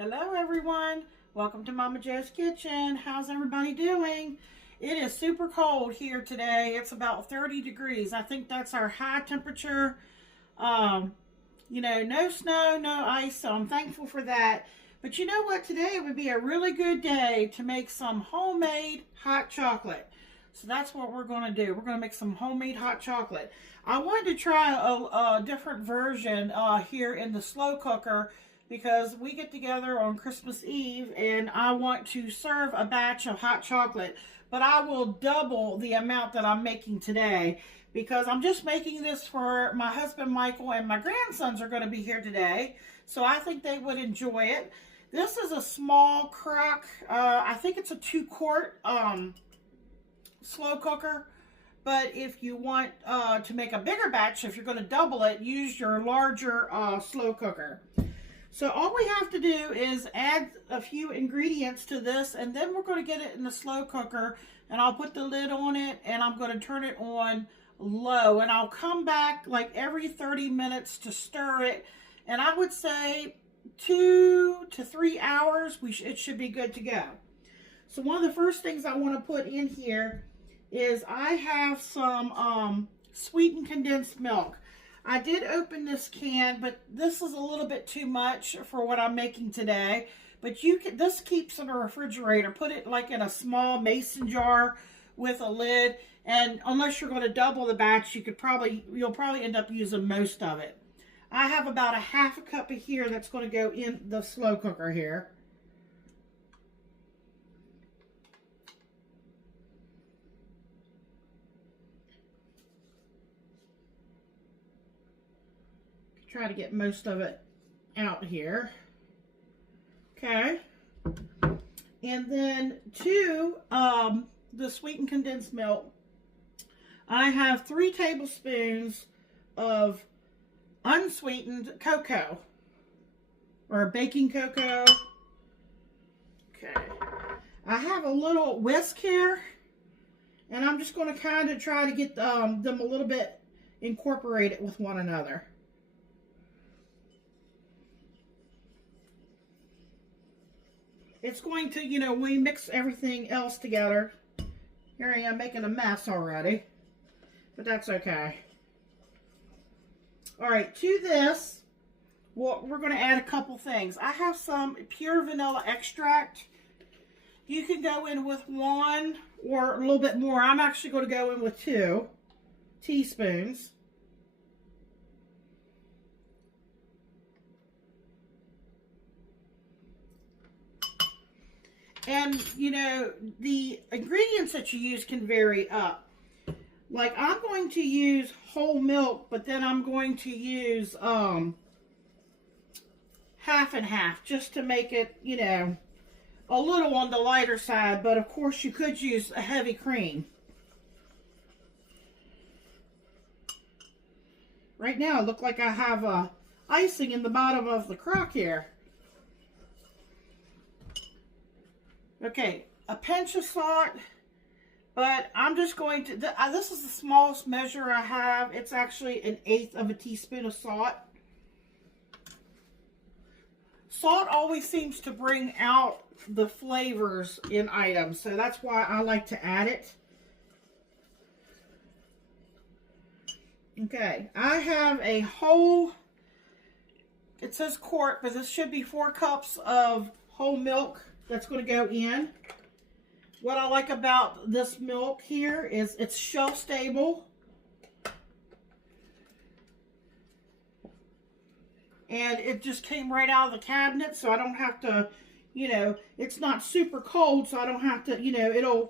Hello everyone, welcome to Momma Jo's Kitchen. How's everybody doing? It is super cold here today. It's about 30 degrees. I think that's our high temperature. No snow, no ice, so I'm thankful for that. But you know what? Today would be a really good day to make some homemade hot chocolate. So that's what we're going to do. We're going to make some homemade hot chocolate. I wanted to try a different version here in the slow cooker because we get together on Christmas Eve and I want to serve a batch of hot chocolate. But I will double the amount that I'm making today because I'm just making this for my husband Michael, and my grandsons are going to be here today. So I think they would enjoy it. This is a small crock. I think it's a 2-quart slow cooker. But if you want to make a bigger batch, if you're going to double it, use your larger slow cooker. So all we have to do is add a few ingredients to this, and then we're going to get it in the slow cooker, and I'll put the lid on it, and I'm going to turn it on low, and I'll come back like every 30 minutes to stir it, and I would say 2 to 3 hours, it should be good to go. So one of the first things I want to put in here is I have some sweetened condensed milk. I did open this can, but this is a little bit too much for what I'm making today. But this keeps in a refrigerator. Put it like in a small mason jar with a lid. And unless you're going to double the batch, you'll probably end up using most of it. I have about a half a cup of here that's going to go in the slow cooker here. Try to get most of it out here. Okay. And then to the sweetened condensed milk, I have 3 tablespoons of unsweetened cocoa or baking cocoa. Okay. I have a little whisk here, and I'm just going to kind of try to get them a little bit incorporated with one another. It's going to, we mix everything else together. Here I am making a mess already, but that's okay. All right, to this, we're going to add a couple things. I have some pure vanilla extract. You can go in with 1 or a little bit more. I'm actually going to go in with 2 teaspoons. And, the ingredients that you use can vary up. Like, I'm going to use whole milk, but then I'm going to use half and half just to make it, a little on the lighter side. But, of course, you could use a heavy cream. Right now, it looks like I have icing in the bottom of the crock here. Okay, a pinch of salt, but I'm just going to, this is the smallest measure I have. It's actually 1/8 of a teaspoon of salt. Salt always seems to bring out the flavors in items, so that's why I like to add it. Okay, I have a whole, it says quart, but this should be 4 cups of whole milk that's going to go in. What I like about this milk here is it's shelf stable. And it just came right out of the cabinet, so I don't have to, it's not super cold, so I don't have to,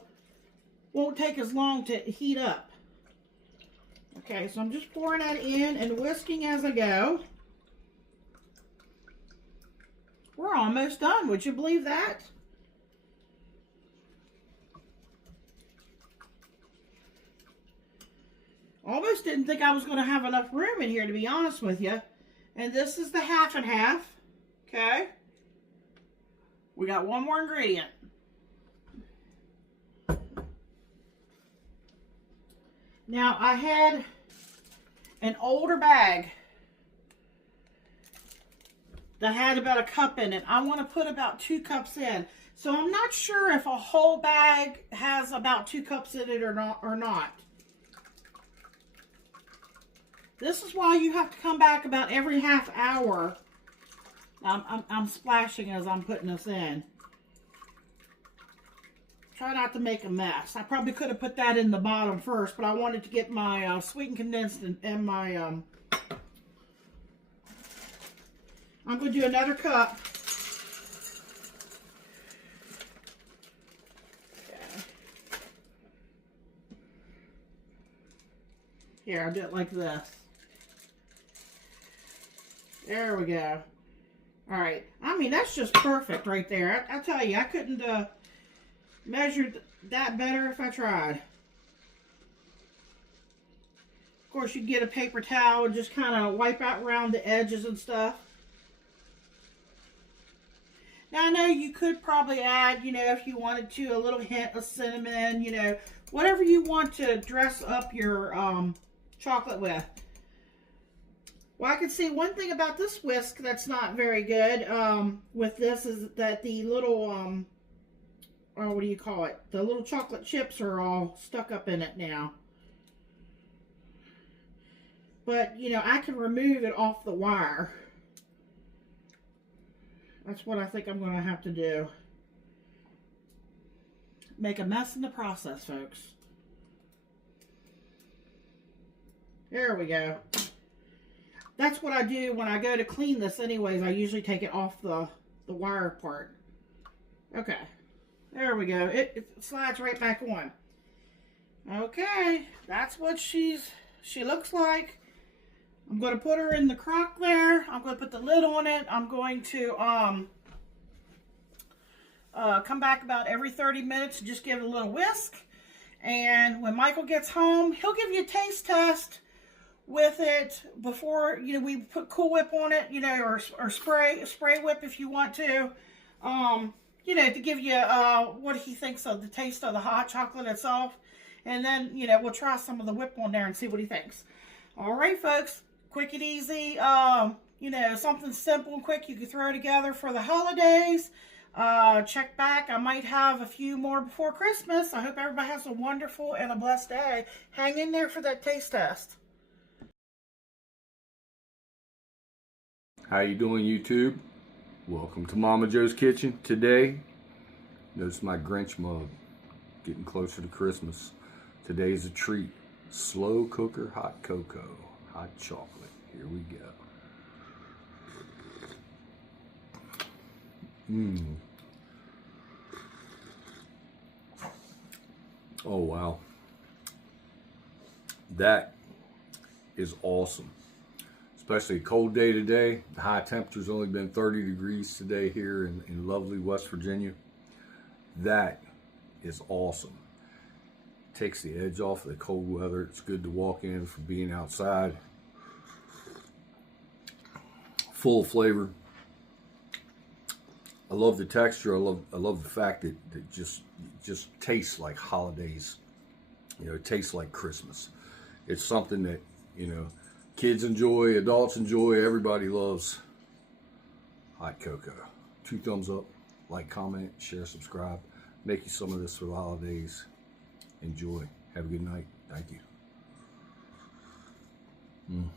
won't take as long to heat up. Okay, so I'm just pouring that in and whisking as I go. We're almost done. Would you believe that? Almost didn't think I was going to have enough room in here, to be honest with you. And this is the half and half. Okay. We got one more ingredient. Now, I had an older bag that had about a cup in it. I want to put about 2 cups in. So I'm not sure if a whole bag has about 2 cups in it or not. This is why you have to come back about every half hour. I'm splashing as I'm putting this in. Try not to make a mess. I probably could have put that in the bottom first, but I wanted to get my sweetened condensed and my... I'm going to do another cup. Okay. Here, I'll do it like this. There we go. All right. I mean, that's just perfect right there. I tell you, I couldn't measure that better if I tried. Of course, you get a paper towel and just kind of wipe out around the edges and stuff. Now, I know you could probably add, you know, if you wanted to, a little hint of cinnamon, you know, whatever you want to dress up your chocolate with. Well, I can see one thing about this whisk that's not very good with this is that the little, oh, what do you call it? The little chocolate chips are all stuck up in it now. But, you know, I can remove it off the wire. That's what I think I'm going to have to do. Make a mess in the process, folks. There we go. That's what I do when I go to clean this anyways. I usually take it off the wire part. Okay. There we go. It slides right back on. Okay. That's what she looks like. I'm going to put her in the crock there. I'm going to put the lid on it. I'm going to come back about every 30 minutes and just give it a little whisk. And when Michael gets home, he'll give you a taste test with it before, you know, we put Cool Whip on it, you know, or spray whip if you want to, you know, to give you what he thinks of the taste of the hot chocolate itself. And then, you know, we'll try some of the whip on there and see what he thinks. All right, folks, quick and easy, you know, something simple and quick you can throw together for the holidays. Check back. I might have a few more before Christmas. I hope everybody has a wonderful and a blessed day. Hang in there for that taste test. How you doing, YouTube? Welcome to Momma Jo's Kitchen. Today, notice my Grinch mug. Getting closer to Christmas. Today's a treat. Slow cooker hot cocoa. Hot chocolate. Here we go. Oh, wow. That is awesome. Especially a cold day today. The high temperature's only been 30 degrees today here in lovely West Virginia. That is awesome. Takes the edge off of the cold weather. It's good to walk in for being outside. Full of flavor. I love the texture. I love the fact that it just tastes like holidays. You know, it tastes like Christmas. It's something that, you know, kids enjoy, adults enjoy, everybody loves hot cocoa. 2 thumbs up, like, comment, share, subscribe. Make you some of this for the holidays. Enjoy. Have a good night. Thank you.